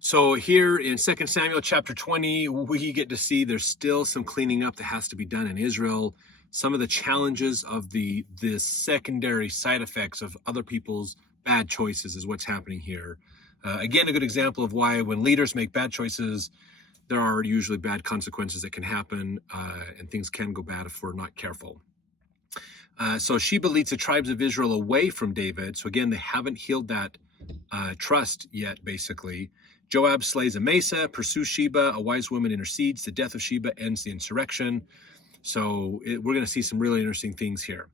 So here in 2 Samuel chapter 20, we get to see there's still some cleaning up that has to be done in Israel. Some of the challenges of the secondary side effects of other people's bad choices is what's happening here. Again, a good example of why when leaders make bad choices, there are usually bad consequences that can happen, and things can go bad if we're not careful. So Sheba leads the tribes of Israel away from David. So again, they haven't healed that trust yet, basically. Joab slays Amasa, pursues Sheba, a wise woman intercedes. The death of Sheba ends the insurrection. So we're going to see some really interesting things here.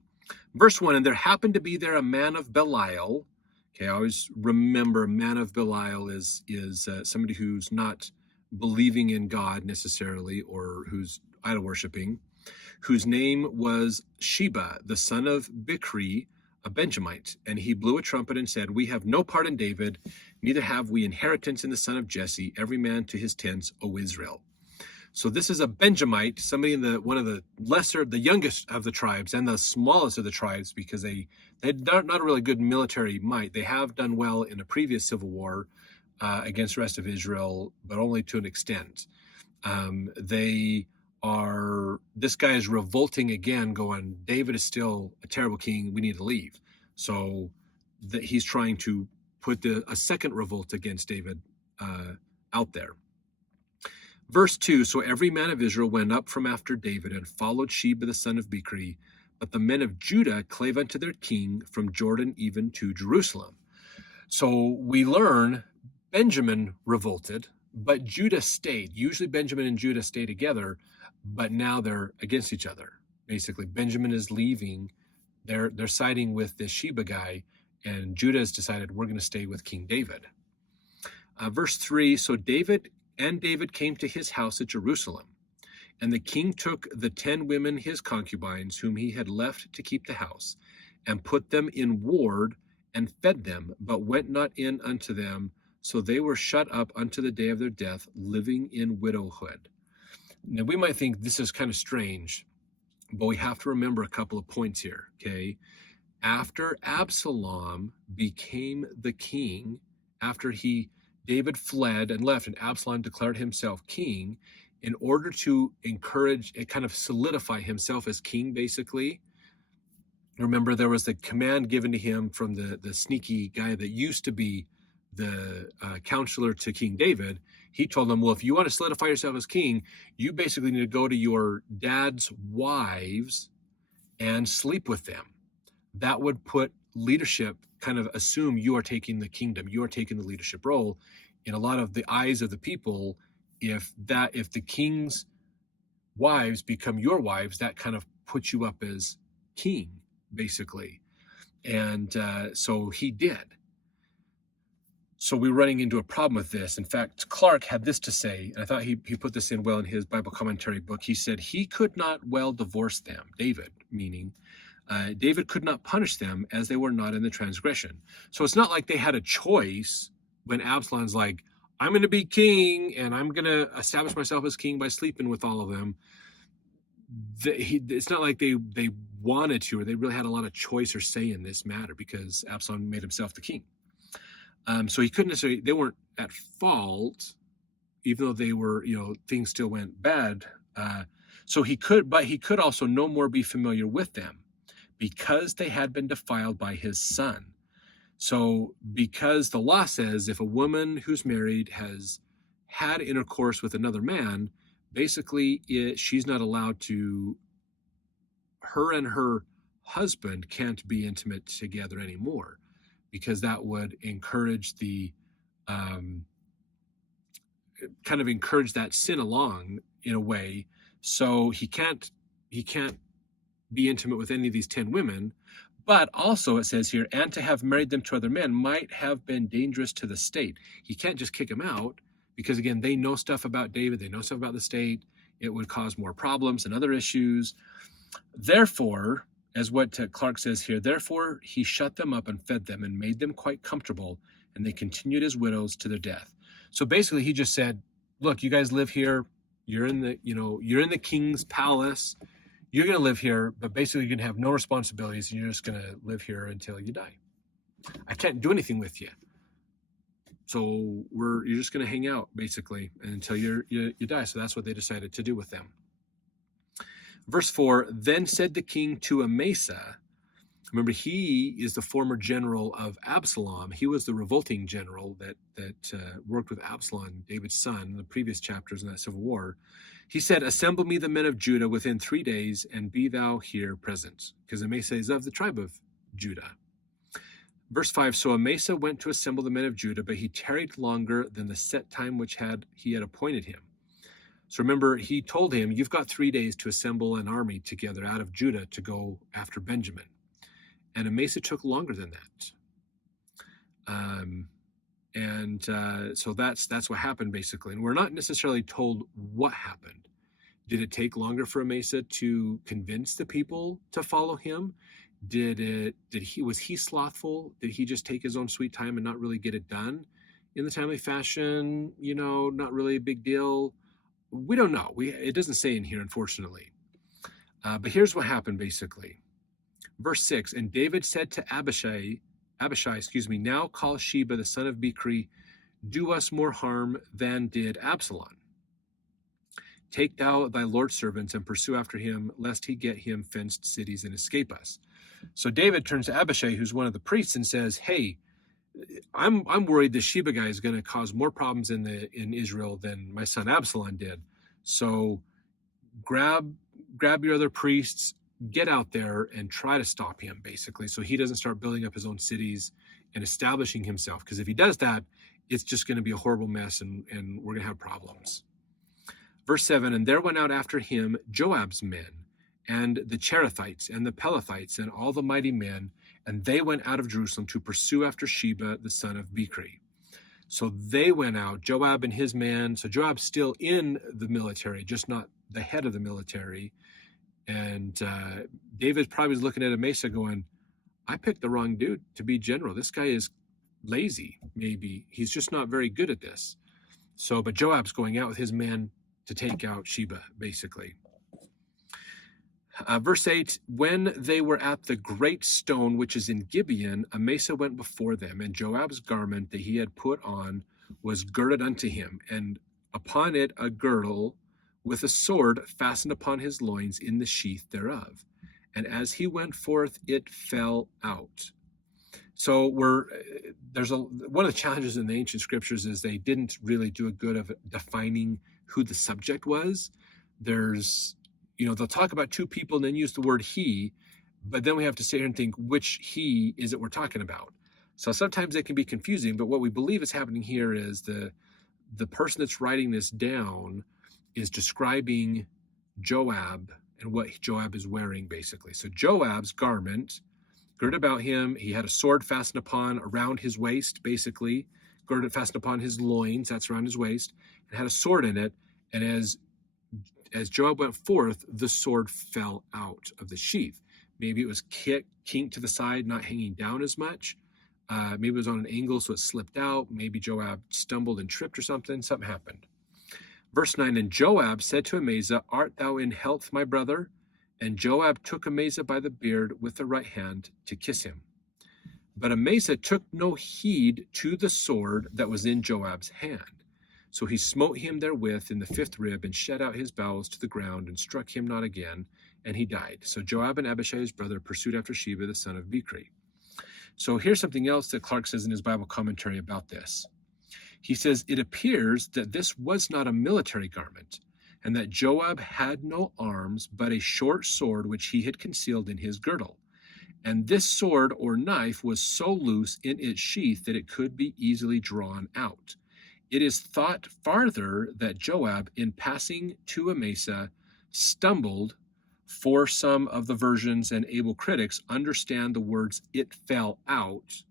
Verse 1, and there happened to be there a man of Belial. Okay, I always remember a man of Belial is somebody who's not believing in God necessarily, or who's idol worshiping, whose name was Sheba, the son of Bichri, a Benjamite. And he blew a trumpet and said, we have no part in David, neither have we inheritance in the son of Jesse, every man to his tents, O Israel. So this is a Benjamite, somebody in one of the youngest of the tribes and the smallest of the tribes, because they're not a really good military might. They have done well in a previous civil war against the rest of Israel, but only to an extent. This guy is revolting again, going, David is still a terrible king, we need to leave. So he's trying to put a second revolt against David out there. Verse 2, so every man of Israel went up from after David and followed Sheba the son of Bichri, but the men of Judah clave unto their king from Jordan even to Jerusalem. So we learn Benjamin revolted, but Judah stayed. Usually Benjamin and Judah stay together, but now they're against each other. Basically, Benjamin is leaving. They're siding with this Sheba guy, and Judah has decided we're going to stay with King David. Verse 3, so David came to his house at Jerusalem, and the king took the 10 women his concubines, whom he had left to keep the house, and put them in ward, and fed them, but went not in unto them, so they were shut up unto the day of their death, living in widowhood. Now, we might think this is kind of strange, but we have to remember a couple of points here, okay? After Absalom became the king, after David fled and left, and Absalom declared himself king, in order to encourage and kind of solidify himself as king, basically. Remember, there was the command given to him from the sneaky guy that used to be the counselor to King David. He told him, well, if you want to solidify yourself as king, you basically need to go to your dad's wives and sleep with them. That would put leadership, kind of assume you are taking the kingdom, you are taking the leadership role. In a lot of the eyes of the people, if the king's wives become your wives, that kind of puts you up as king, basically. And so he did. So we're running into a problem with this. In fact, Clarke had this to say, and I thought he put this in well in his Bible commentary book. He said, he could not well divorce them, David, meaning David could not punish them, as they were not in the transgression. So it's not like they had a choice when Absalom's like, I'm going to be king, and I'm going to establish myself as king by sleeping with all of them. It's not like they wanted to, or they really had a lot of choice or say in this matter, because Absalom made himself the king. So he couldn't necessarily, they weren't at fault, even though they were, things still went bad. So he could also no more be familiar with them, because they had been defiled by his son. So because the law says if a woman who's married has had intercourse with another man, basically she's not allowed to, her and her husband can't be intimate together anymore, because that would encourage kind of encourage that sin along in a way. So he can't be intimate with any of these 10 women. But also it says here, and to have married them to other men might have been dangerous to the state. He can't just kick them out, because again, they know stuff about David, they know stuff about the state. It would cause more problems and other issues. Therefore, as what Clarke says here, therefore he shut them up and fed them and made them quite comfortable, and they continued as widows to their death. So basically he just said, look, you guys live here, you're in the king's palace, you're going to live here, but basically you're going to have no responsibilities, and you're just going to live here until you die. I can't do anything with you. So you're just going to hang out basically until you die. So that's what they decided to do with them. Verse 4, then said the king to Amasa, remember, he is the former general of Absalom. He was the revolting general that worked with Absalom, David's son, in the previous chapters in that civil war. He said, assemble me the men of Judah within 3 days, and be thou here present. Because Amasa is of the tribe of Judah. Verse 5, so Amasa went to assemble the men of Judah, but he tarried longer than the set time which he had appointed him. So remember, he told him, you've got 3 days to assemble an army together out of Judah to go after Benjamin. And Amasa took longer than that. So that's what happened, basically. And we're not necessarily told what happened. Did it take longer for Amasa to convince the people to follow him? Was he slothful? Did he just take his own sweet time and not really get it done in the timely fashion? Not really a big deal. We don't know. It doesn't say in here, unfortunately. But here's what happened, basically. Verse 6, and David said to Abishai, now call Sheba the son of Bichri, do us more harm than did Absalom. Take thou thy Lord's servants and pursue after him, lest he get him fenced cities and escape us. So David turns to Abishai, who's one of the priests, and says, hey, I'm worried the Sheba guy is going to cause more problems in Israel than my son Absalom did. So grab your other priests, get out there and try to stop him, basically, so he doesn't start building up his own cities and establishing himself. Because if he does that, it's just going to be a horrible mess, and we're going to have problems. Verse 7, and there went out after him Joab's men, and the Cherethites, and the Pelethites, and all the mighty men, and they went out of Jerusalem to pursue after Sheba, the son of Bichri. So they went out, Joab and his men. So Joab's still in the military, just not the head of the military. And David probably was looking at Amasa going, I picked the wrong dude to be general. This guy is lazy, maybe. He's just not very good at this. But Joab's going out with his men to take out Sheba, basically. Verse 8, when they were at the great stone which is in Gibeon, Amasa went before them, and Joab's garment that he had put on was girded unto him, and upon it a girdle with a sword fastened upon his loins in the sheath thereof. And as he went forth, it fell out. So one of the challenges in the ancient scriptures is they didn't really do a good of defining who the subject was. They'll talk about two people and then use the word he, but then we have to sit here and think, which he is it we're talking about? So sometimes it can be confusing, but what we believe is happening here is the person that's writing this down is describing Joab and what Joab is wearing, basically. So Joab's garment, girded about him, he had a sword fastened upon around his waist, basically, girded fastened upon his loins, that's around his waist, and had a sword in it. And as Joab went forth, the sword fell out of the sheath. Maybe it was kinked to the side, not hanging down as much. Maybe it was on an angle, so it slipped out. Maybe Joab stumbled and tripped or something. Something happened. Verse 9, and Joab said to Amasa, art thou in health, my brother? And Joab took Amasa by the beard with the right hand to kiss him. But Amasa took no heed to the sword that was in Joab's hand. So he smote him therewith in the fifth rib, and shed out his bowels to the ground, and struck him not again, and he died. So Joab and Abishai his brother pursued after Sheba the son of Bichri. So here's something else that Clarke says in his Bible commentary about this. He says, it appears that this was not a military garment, and that Joab had no arms, but a short sword which he had concealed in his girdle. And this sword or knife was so loose in its sheath that it could be easily drawn out. It is thought farther that Joab, in passing to Amasa, stumbled, for some of the versions and able critics understand the words it fell out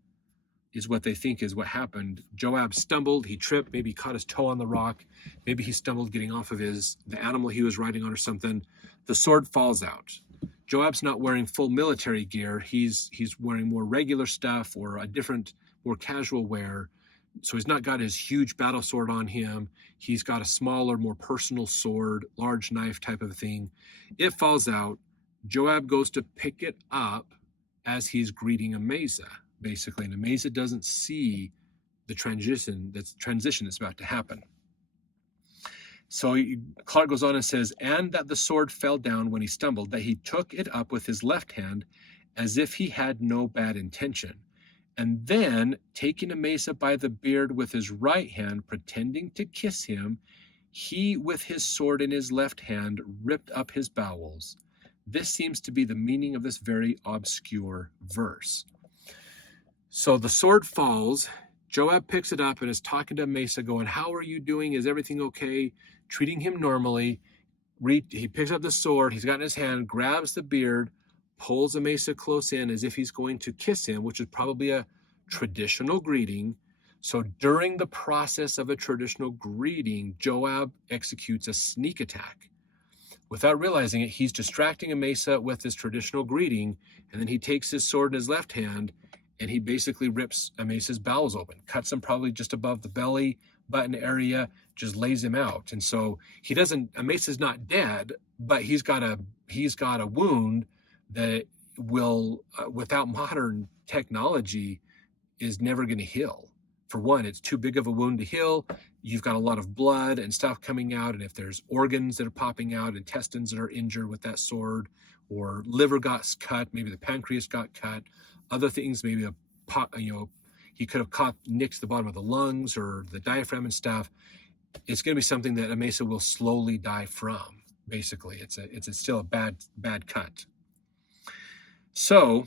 is what they think is what happened. Joab stumbled, he tripped, maybe caught his toe on the rock, maybe he stumbled getting off of the animal he was riding on or something. The sword falls out. Joab's not wearing full military gear. He's wearing more regular stuff or a different, more casual wear. So he's not got his huge battle sword on him. He's got a smaller, more personal sword, large knife type of thing. It falls out. Joab goes to pick it up as he's greeting Amasa, basically. And Amasa doesn't see the transition that's about to happen. So Clarke goes on and says, and that the sword fell down when he stumbled, that he took it up with his left hand as if he had no bad intention. And then, taking Amasa by the beard with his right hand, pretending to kiss him, he, with his sword in his left hand, ripped up his bowels. This seems to be the meaning of this very obscure verse. So the sword falls. Joab picks it up and is talking to Amasa, going, how are you doing? Is everything okay? Treating him normally. He picks up the sword. He's got in his hand, grabs the beard, pulls Amasa close in as if he's going to kiss him, which is probably a traditional greeting. So during the process of a traditional greeting, Joab executes a sneak attack. Without realizing it, he's distracting Amasa with his traditional greeting, and then he takes his sword in his left hand, and he basically rips Amasa's bowels open, cuts him probably just above the belly button area, just lays him out. And so Amasa's not dead, but he's got a wound that will, without modern technology, is never going to heal. For one, it's too big of a wound to heal. You've got a lot of blood and stuff coming out, and if there's organs that are popping out, intestines that are injured with that sword, or liver got cut, maybe the pancreas got cut, other things, maybe he could have nicked the bottom of the lungs or the diaphragm and stuff. It's going to be something that Amasa will slowly die from. Basically, it's still a bad cut. So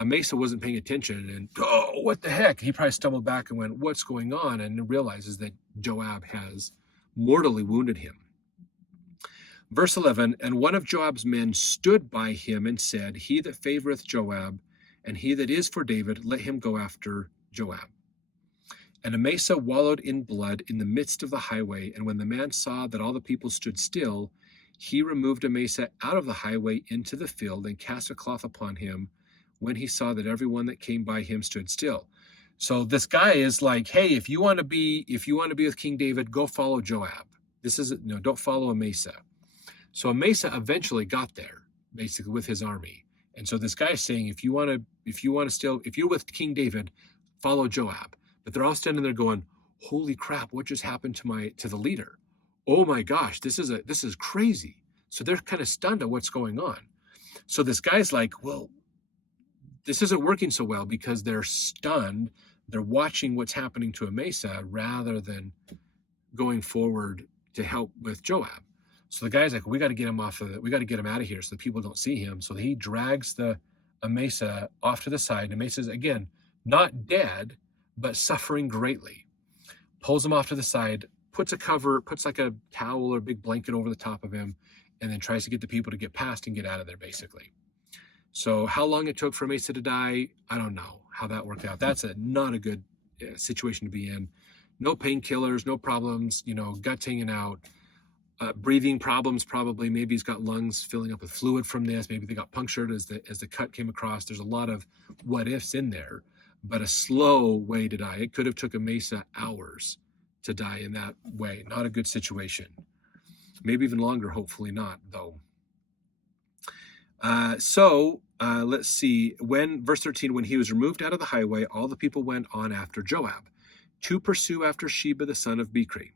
Amasa wasn't paying attention, and what the heck? He probably stumbled back and went, what's going on? And realizes that Joab has mortally wounded him. Verse 11, and one of Joab's men stood by him and said, he that favoreth Joab, and he that is for David, let him go after Joab. And Amasa wallowed in blood in the midst of the highway, and when the man saw that all the people stood still, he removed Amasa out of the highway into the field and cast a cloth upon him when he saw that everyone that came by him stood still. So this guy is like, hey, if you want to be with King David, go follow Joab. Don't follow Amasa. So Amasa eventually got there, basically with his army. And so this guy is saying, if you're with King David, follow Joab. But they're all standing there going, holy crap, what just happened to the leader? Oh my gosh, this is crazy. So they're kind of stunned at what's going on. So this guy's like, well, this isn't working so well because they're stunned. They're watching what's happening to Amasa rather than going forward to help with Joab. So the guy's like, we got to get him out of here so the people don't see him. So he drags the Amasa off to the side. Amasa's, again, not dead, but suffering greatly. Pulls him off to the side, puts like a towel or a big blanket over the top of him, and then tries to get the people to get past and get out of there, basically. So how long it took for Amasa to die, I don't know how that worked out. That's not a good situation to be in. No painkillers, no problems, guts hanging out. Breathing problems, probably. Maybe he's got lungs filling up with fluid from this. Maybe they got punctured as the cut came across. There's a lot of what ifs in there, but a slow way to die. It could have took Amasa hours to die in that way. Not a good situation. Maybe even longer. Hopefully not, though. Let's see. Verse 13, when he was removed out of the highway, all the people went on after Joab to pursue after Sheba the son of Bichri.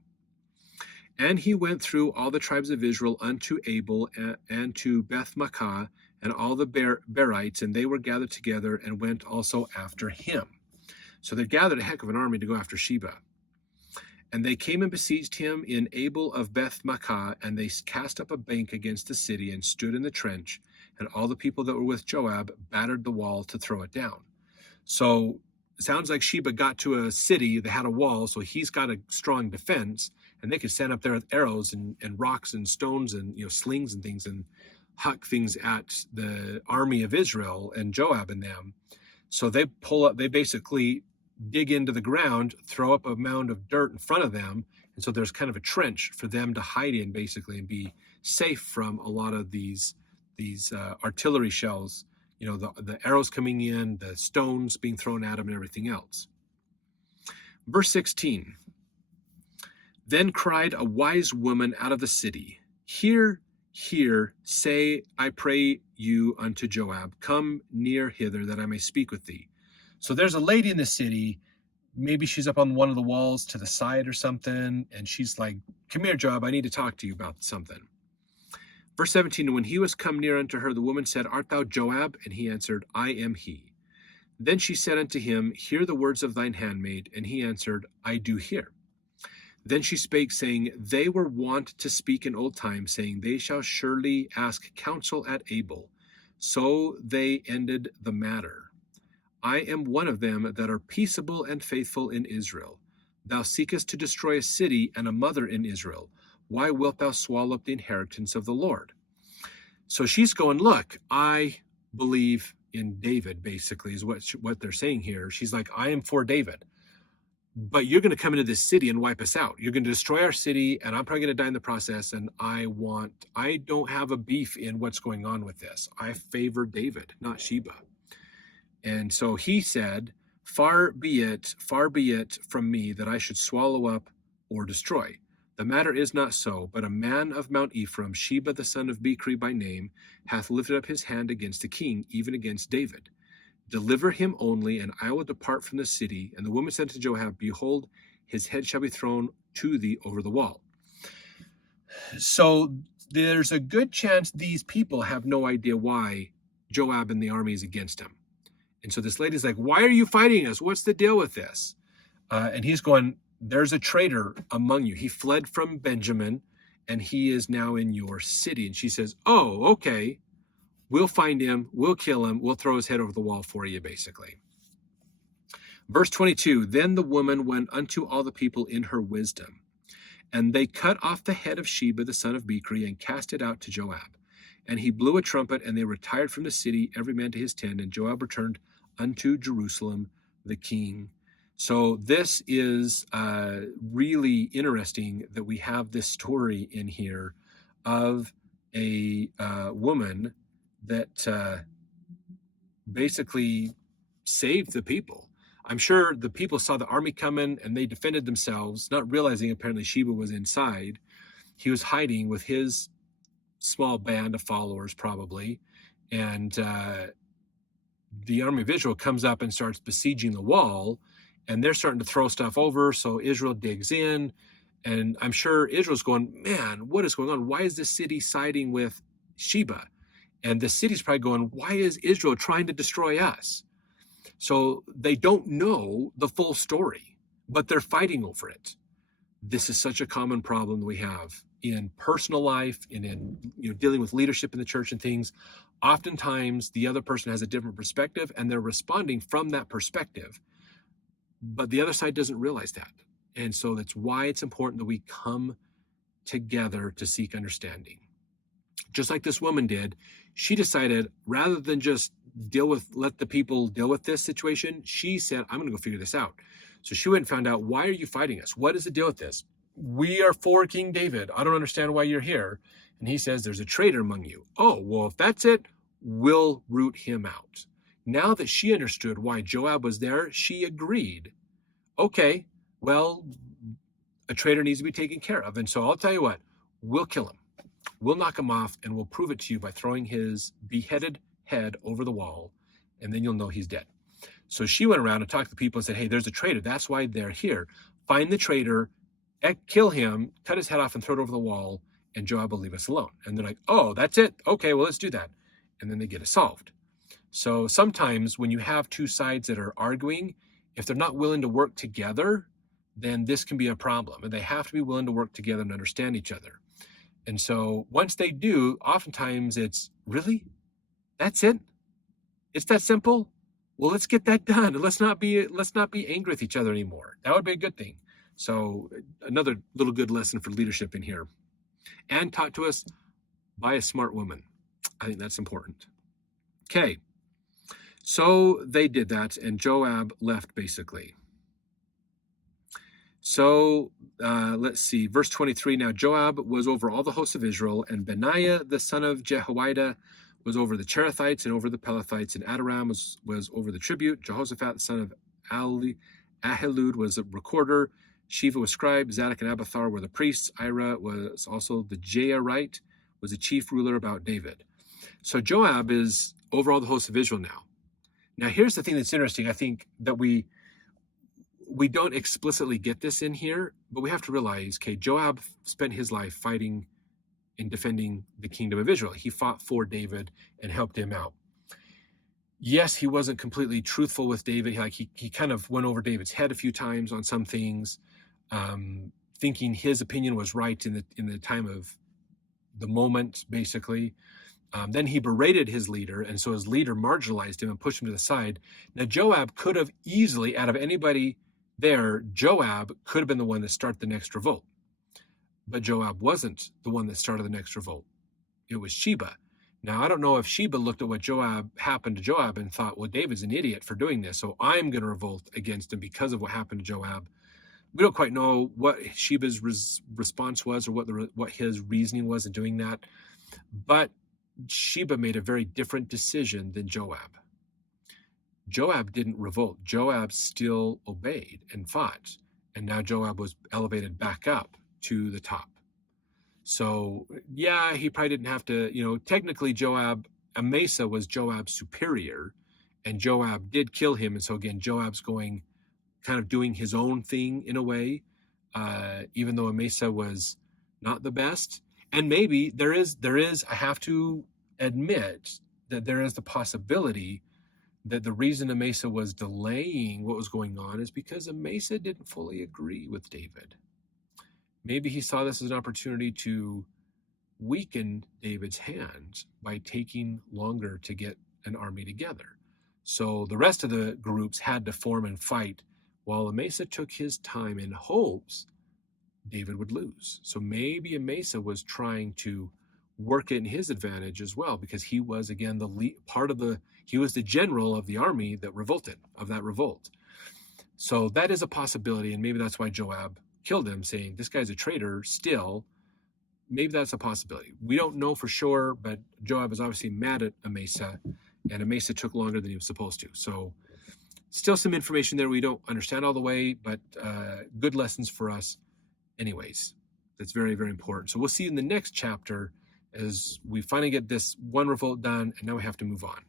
And he went through all the tribes of Israel unto Abel and to Beth-makkah and all the Berites, and they were gathered together and went also after him. So they gathered a heck of an army to go after Sheba. And they came and besieged him in Abel of Beth-makkah, and they cast up a bank against the city and stood in the trench, and all the people that were with Joab battered the wall to throw it down. So it sounds like Sheba got to a city that had a wall, so he's got a strong defense, and they could stand up there with arrows and rocks and stones and slings and things and huck things at the army of Israel and Joab and them. So they basically dig into the ground, throw up a mound of dirt in front of them, and so there's kind of a trench for them to hide in, basically, and be safe from a lot of these artillery shells, the arrows coming in, the stones being thrown at them, and everything else. Verse 16. Then cried a wise woman out of the city, Hear, hear, say, I pray you unto Joab, come near hither that I may speak with thee. So there's a lady in the city maybe she's up on one of the walls to the side or something, and she's like, "Come here, Joab, I need to talk to you about something." Verse 17, when he was come near unto her, the woman said, Art thou Joab? And he answered, I am he. Then she said unto him, Hear the words of thine handmaid. And he answered, I do hear. Then she spake, saying, They were wont to speak in old time, saying, They shall surely ask counsel at Abel. So they ended the matter. I am one of them that are peaceable and faithful in Israel. Thou seekest to destroy a city and a mother in Israel. Why wilt thou swallow up the inheritance of the Lord? So she's going, look, I believe in David, basically, is what they're saying here. She's like, I am for David, but you're going to come into this city and wipe us out. You're going to destroy our city, and I'm probably going to die in the process, and I don't have a beef in what's going on with this. I favor David, not Sheba. And so he said, Far be it from me that I should swallow up or destroy. The matter is not so, but a man of Mount Ephraim, Sheba the son of Bichri by name, hath lifted up his hand against the king, even against David. Deliver him only, and I will depart from the city. And the woman said to Joab, Behold, his head shall be thrown to thee over the wall. So there's a good chance these people have no idea why Joab and the army is against him. And so this lady's like, why are you fighting us? What's the deal with this? And he's going, there's a traitor among you. He fled from Benjamin, and he is now in your city. And she says, oh, okay, we'll find him, we'll kill him, we'll throw his head over the wall for you, basically. Verse 22, Then the woman went unto all the people in her wisdom, and they cut off the head of Sheba the son of Bichri, and cast it out to Joab. And he blew a trumpet, and they retired from the city, every man to his tent, and Joab returned unto Jerusalem the king. So this is really interesting that we have this story in here of a woman that basically saved the people. I'm sure the people saw the army coming and they defended themselves, not realizing apparently Sheba was inside. He was hiding with his small band of followers probably, and the army of Israel comes up and starts besieging the wall, and they're starting to throw stuff over. So Israel digs in, and I'm sure Israel's going, man, what is going on? Why is this city siding with Sheba? And the city's probably going, why is Israel trying to destroy us? So they don't know the full story, but they're fighting over it. This is such a common problem that we have in personal life and in dealing with leadership in the church and things. Oftentimes the other person has a different perspective and they're responding from that perspective, but the other side doesn't realize that. And so that's why it's important that we come together to seek understanding. Just like this woman did, she decided rather than just let the people deal with this situation, she said, I'm going to go figure this out. So she went and found out, why are you fighting us? What is the deal with this? We are for King David. I don't understand why you're here. And he says, there's a traitor among you. Oh, well, if that's it, we'll root him out. Now that she understood why Joab was there, she agreed. Okay, well, a traitor needs to be taken care of. And so I'll tell you what, we'll kill him. We'll knock him off, and we'll prove it to you by throwing his beheaded head over the wall, and then you'll know he's dead. So she went around and talked to people and said, hey, there's a traitor. That's why they're here. Find the traitor, kill him, cut his head off, and throw it over the wall, and Joab will leave us alone. And they're like, oh, that's it? Okay, well, let's do that. And then they get it solved. So sometimes when you have two sides that are arguing, if they're not willing to work together, then this can be a problem. And they have to be willing to work together and understand each other. And so once they do, oftentimes it's, really? That's it? It's that simple? Well, let's get that done. And let's not be angry with each other anymore. That would be a good thing. So another little good lesson for leadership in here. And taught to us by a smart woman. I think that's important. Okay. So they did that, and Joab left basically. So let's see, verse 23. Now Joab was over all the hosts of Israel, and Benaiah the son of Jehoiada was over the Cherethites and over the Pelethites, and Adoram was over the tribute. Jehoshaphat the son of Ahilud was a recorder. Sheva was scribe. Zadok and Abiathar were the priests. Ira was also the Jairite, was the chief ruler about David. So Joab is over all the hosts of Israel now. Now here's the thing that's interesting. I think that we we don't explicitly get this in here, but we have to realize, okay, Joab spent his life fighting and defending the kingdom of Israel. He fought for David and helped him out. Yes, he wasn't completely truthful with David. Like he kind of went over David's head a few times on some things, thinking his opinion was right in the time of the moment, basically. Then he berated his leader, and so his leader marginalized him and pushed him to the side. Now, Joab could have easily, out of anybody there, Joab could have been the one that started the next revolt. But Joab wasn't the one that started the next revolt. It was Sheba. Now, I don't know if Sheba looked at what happened to Joab and thought, well, David's an idiot for doing this, so I'm going to revolt against him because of what happened to Joab. We don't quite know what Sheba's response was or what his reasoning was in doing that. But Sheba made a very different decision than Joab. Joab didn't revolt. Joab still obeyed and fought. And now Joab was elevated back up to the top. So, yeah, he probably didn't have to, technically Amasa was Joab's superior, and Joab did kill him. And so again, Joab's kind of doing his own thing in a way, even though Amasa was not the best. And maybe there is, I have to admit that there is the possibility that the reason Amasa was delaying what was going on is because Amasa didn't fully agree with David. Maybe he saw this as an opportunity to weaken David's hands by taking longer to get an army together. So the rest of the groups had to form and fight while Amasa took his time in hopes David would lose. So maybe Amasa was trying to work it in his advantage as well, because he was, again, he was the general of the army that revolted, of that revolt. So that is a possibility, and maybe that's why Joab killed him, saying, this guy's a traitor still. Maybe that's a possibility. We don't know for sure, but Joab is obviously mad at Amasa, and Amasa took longer than he was supposed to. So still some information there we don't understand all the way, but good lessons for us anyways. That's very, very important. So we'll see in the next chapter as we finally get this one revolt done, and now we have to move on.